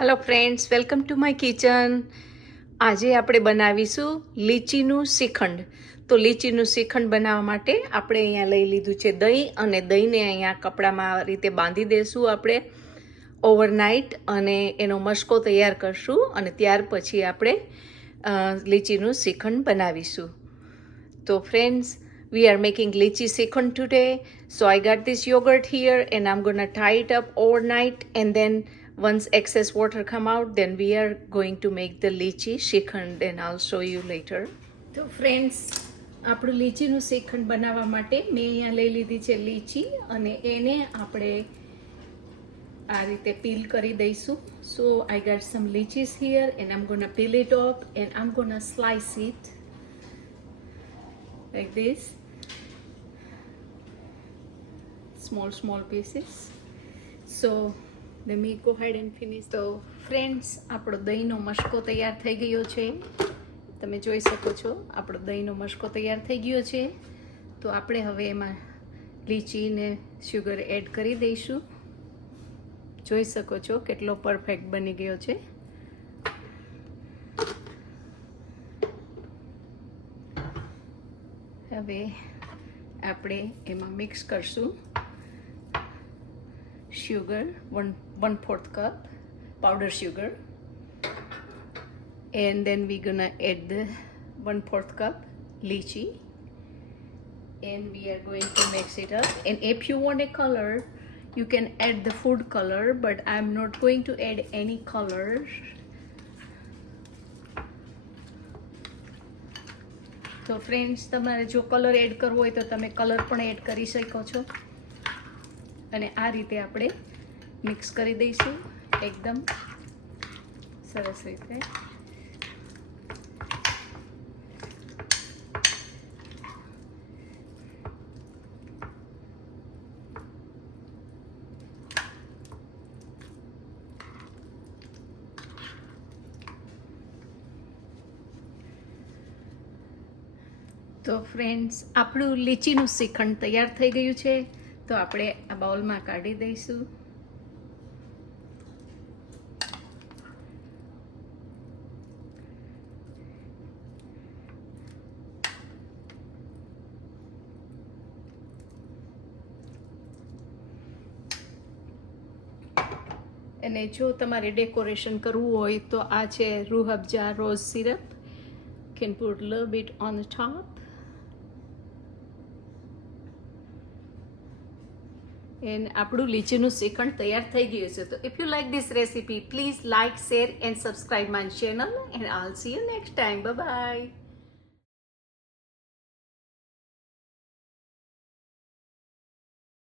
Hello friends, welcome to my kitchen. આજે આપણે બનાવીશું લીચીનું શ્રીખંડ. તો લીચીનું શ્રીખંડ બનાવવા માટે આપણે અહીંયા લઈ લીધું છે દહીં, અને દહીંને અહીંયા કપડામાં આ રીતે બાંધી દઈશું આપણે ઓવરનાઇટ, અને એનો મસ્કો તૈયાર કરશું, અને ત્યાર પછી આપણે લીચીનું શ્રીખંડ બનાવીશું. તો friends, we are making lychee shrikhand today. So I got this yogurt here and I'm gonna tie it up overnight, and then once excess water come out, then we are going to make the lychee shrikhand and I'll show you later. તો friends, આપણું લીચીનું શ્રીખંડ બનાવવા માટે મેં અહીંયા લઈ લીધી છે લીચી, અને એને આપણે આ રીતે પીલ કરી દઈશું. So I got some lychees here and I'm gonna peel it off and I'm gonna slice it like this, small pieces. So let me go ahead and finish. તો ફ્રેન્ડ્સ, આપણો દહીંનો મસ્કો તૈયાર થઈ ગયો છે. તમે જોઈ શકો છો આપણો દહીંનો મસ્કો તૈયાર થઈ ગયો છે. તો આપણે હવે એમાં લીચીને શુગર એડ કરી દઈશું. જોઈ શકો છો કેટલો પરફેક્ટ બની ગયો છે. હવે આપણે એમાં મિક્સ કરશું sugar, 1/4 cup powder sugar, and then we're gonna add the 1/4 cup lychee, and we are going to mix it up. And if you want a color, you can add the food color, but I'm not going to add any color. તો friends, તમારે જો colour add કરવો હોય તો તમે colour પણ add કરી શકો છો. અને આ રીતે આપણે મિક્સ કરી દઈશું એકદમ સરસ રીતે. તો ફ્રેન્ડ્સ, આપણું લીચીનું શ્રીખંડ તૈયાર થઈ ગયું છે. તો આપણે આ બાઉલમાં કાઢી દઈશું. અને જો તમારે ડેકોરેશન કરવું હોય તો આ છે Rooh Afza rose syrup. Can put a little bit on the top. And આપણું લીચીનું શ્રીખંડ તૈયાર થઈ ગયું છે. તો if you like this recipe, please like, share and subscribe my channel, and I'll see you next time. Bye bye.